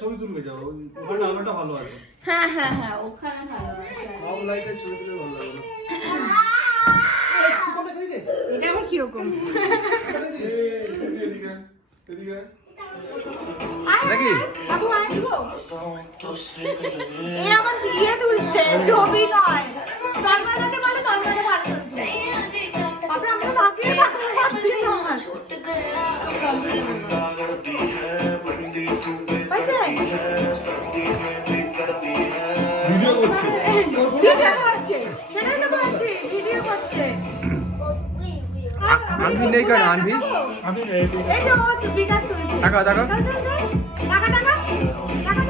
ছবি তুলবে যাও, ওখানে আলোটা ভালো আছে। হ্যাঁ হ্যাঁ হ্যাঁ, ওখানে ভালো আছে। সব লাইটে ছবি তুললে ভালো লাগবে। এটা আবার কিরকম? নাকি বাবু আসবো। এ আমার ইয়ে তুলছে, ছবি নয়। তন্ময়দাকে বলে তন্ময়দা ভালো তুলছে। তারপরে আমরা তাকিয়ে থাকতে পারছি না আমার। ভিডিও করছে। ভিডিও করছে, সেটাই তো বলছি, ভিডিও করছে। আনবি নেই কেন আনবি? আমি এই যে ও বিকাশ তুলছে। টাকা টাকা চল চল চল, টাকা টাকা টাকা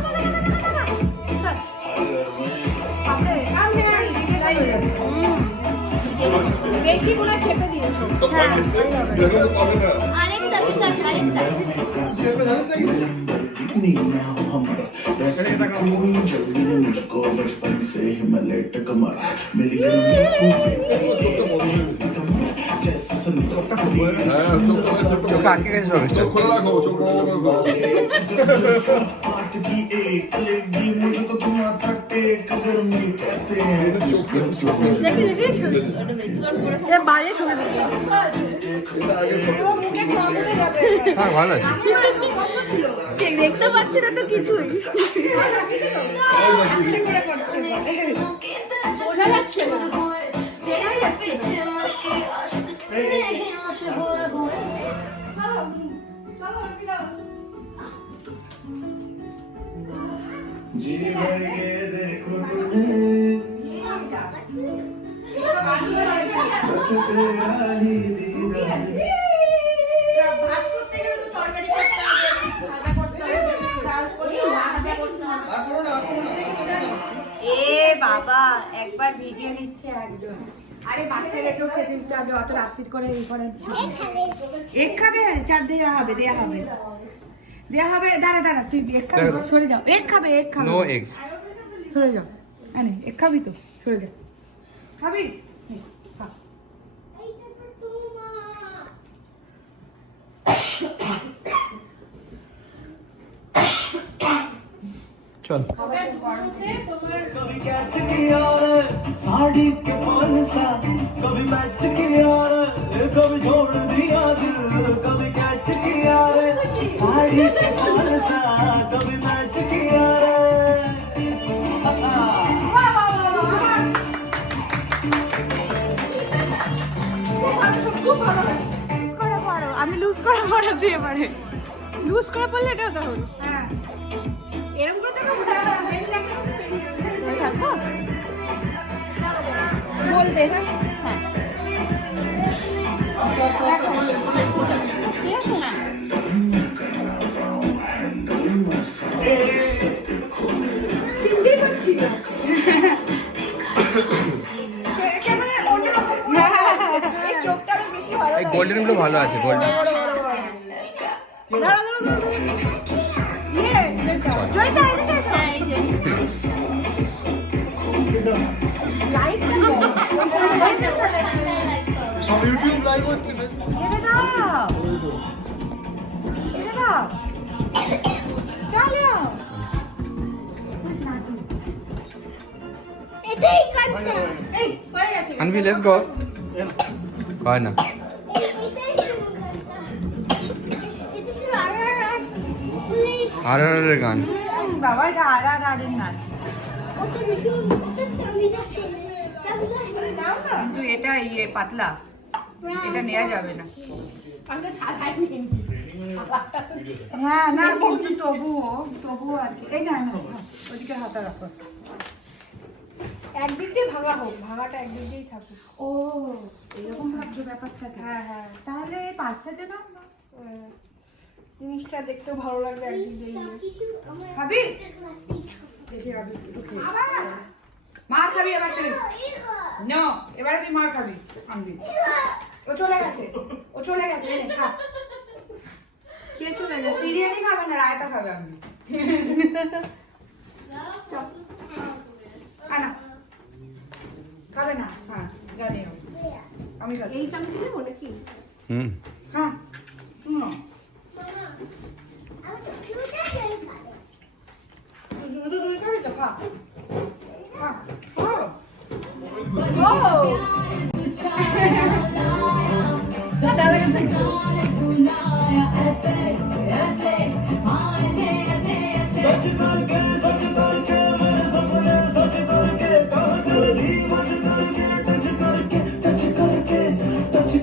টাকা টাকা টাকা। চল বাপরে, আমি বেশি গুলো চেপে দিয়েছো। হ্যাঁ আরেকটা বিকাশ, আরেকটা। চোখ আটকে গেছে সব চোখ খোলা রাখো, চোখ খোলা রাখো। দেখি দেখি এ বাইরে ছবি দিচ্ছে। ও মুখে চামড়ে যাবে। হ্যাঁ ভালো আছে দেখতে পাচ্ছি না তো কিছুই। বোঝা যাচ্ছে না, চেনাই যাচ্ছে না। जी भर के देखो तुम्हें बस तेरा ही दीदार ভাত করতে গেলে তো তরকারি করতে হবে, ভাজা করতে হবে, ডাল করতে হবে, ভাজা করতে হবে। এ বাবা, একবার ভিডিও নিচ্ছে একজন। আরে বাচ্চাদেরকেও খেতে দিতে হবে, অত রাত্রির করে এই করে। এক খাবে, চার দেওয়া হবে, দেওয়া হবে, দেওয়া হবে। দাঁড়া দাঁড়া, তুই এক খাবি? সরে যাও। এক খাবে, এক খাবে। নো এগস সরে যাও। আরে এক খাবি তো, সরে যা। খাবি? খা। চল कभी कैच किया रे साड़ी के फॉल सा कभी मैच किया रे कभी छोड़ दिया दिल कभी कैच किया रे साड़ी के फॉल सा कभी मैच किया रे লুজ করে পড়ো। আমি লুজ করে পড়েছি এবারে। লুজ করে পড়লে এটা তো হলো। হ্যাঁ এরকম করে থাকবো। বলবে হ্যাঁ হ্যাঁ ঠিক আছে না। চিনতেই পারছি না। এই চোখটা আরো বেশি ভালো এই গোল্ডেন গুলো ভালো আছে গোল্ডেন জয়টা এদিকে এসো। হ্যাঁ, এই যে। লাইট সব ইউটিউব লাইভ হচ্ছে না। ছেড়ে দাও, ছেড়ে দাও, চলো। এটাই কাটটা। এই হয়ে গেছে। আনবি লেটস গো হয় না আর আর গান বাবা এটা আর আর আর এর নাচ। কিন্তু এটা ইয়ে পাতলা, এটা নেওয়া যাবে না। হ্যাঁ না কিন্তু তবুও আর কি। এই না না ওদিকে হাতা রাখো। একদিক দিয়ে ভাঙা হোক, ভাঙাটা একদিক দিয়েই থাকুক। ও এরকম ভাবছো ব্যাপার থাকে। হ্যাঁ হ্যাঁ, তাহলে এই পাঁচটা জন জিনিসটা দেখতেও ভালো লাগবে একদিক দিয়ে। খাবি? দেখি খাবি। মার খাবি এবার তুই? নো, এবারে তুই মার খাবি। আনবি। ও চলে গেছে, ও চলে গেছে। এই নে, খা। কে চলে গেছে? বিরিয়ানি খাবে না, রায়তা খাবে। আমি আনা খাবে না। হ্যাঁ জানি আমি খাবো। এই চামচ দেবো নাকি? হুম হ্যাঁ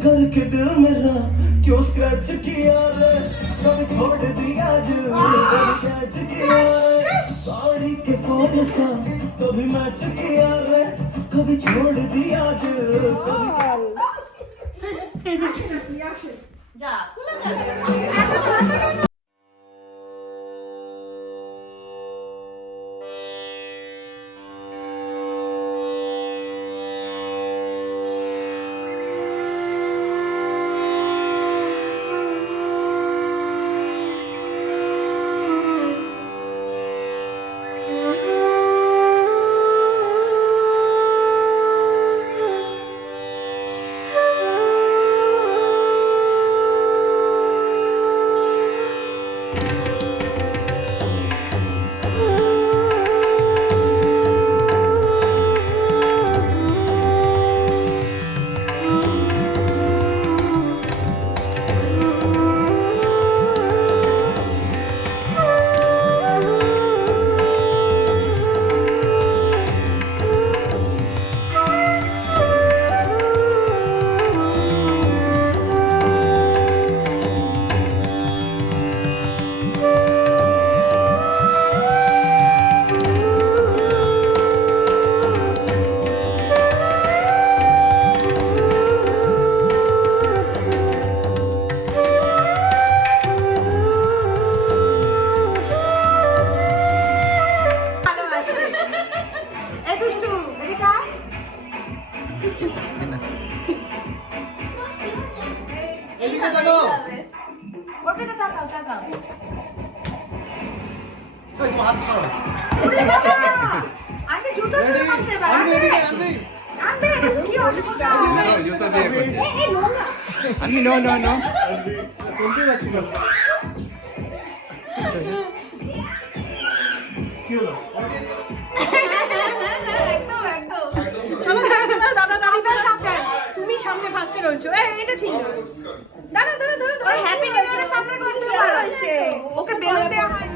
करके दिल मेरा क्यों स्क्रैच किया रे कभी छोड़ दिया दिल कभी कैच किया रे साड़ी के फॉल सा कभी मैच किया रे कभी छोड़ दिया दिल कभी যা খুলে যাবে এদিকে তাকাও। ওর দিকে তাকাও তাকাও এই তো হাত ছাড়ো। ওরে বাবা আন্টি জুতো শুরু করছে এবার আনবি এদিকে আনবি। আনবে কি অসুবিধা জুতো দিয়ে করছে এই নোংরা আমি নো নো নো কোনটা যাচ্ছিল? কি হলো একদম একদম চলো দাদা দাদা সামনে তুমি সামনে ফার্স্টে রয়েছো এটা ঠিক না দাদা দাদা ধরে ওই হ্যাপি নিউ ইয়ারের সামনে করতে পারছে ওকে বেলুন দেওয়া হয়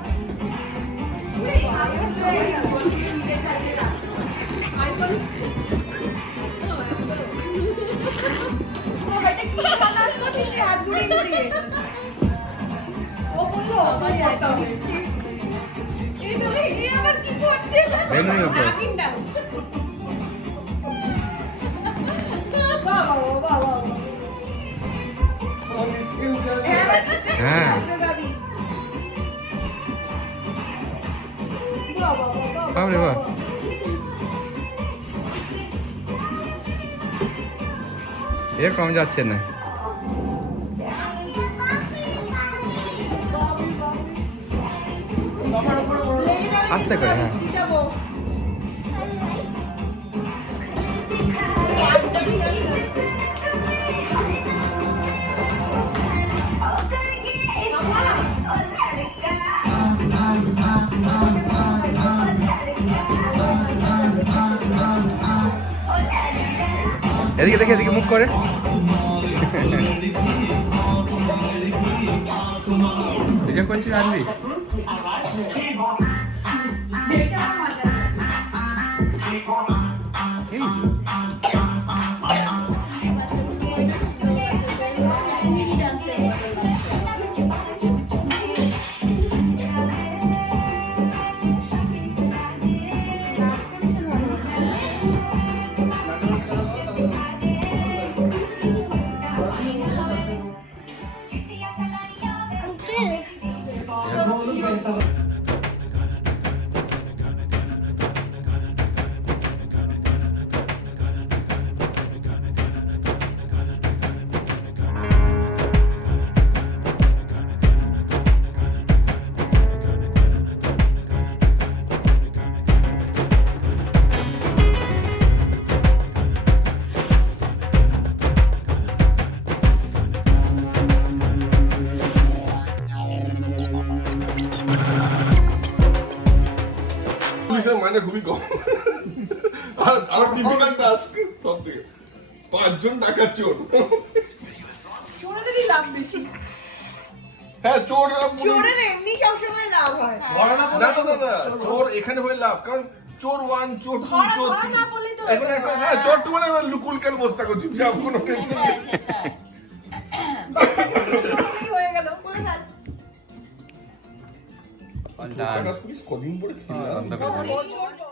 হাত ঘুরিয়ে ঘুরিয়ে ও বললো এই তুমি আবার কি করছে বেলুনের উপর নাগিন ডান্স বাবা বাবা হ্যাঁ বাবরে বাহ এ কম যাচ্ছে না আস্তে করে হ্যাঁ এদিকে দেখে এদিকে মুখ করে এটা করছিস আনবি পুলিশের মাইনে খুবই কম আর টিপিক্যাল টাস্ক সব থেকে 5 জন ডাকাত চোর চোরেদেরই লাভ বেশি হ্যাঁ চোর চোরের এমনি সবসময় লাভ হয় না চোর এখানে হয়ে লাভ কারণ চোর 1 চোর 2 চোর 3 এখন হ্যাঁ চোর 2 মানে লুকুল কেন বসে থাকো চুপচাপ কোনো টেনশন নেই হয়ে গেল বলে ফেল ডান পুলিশ কদিন পরে খেলা বন্ধ করে দেবে।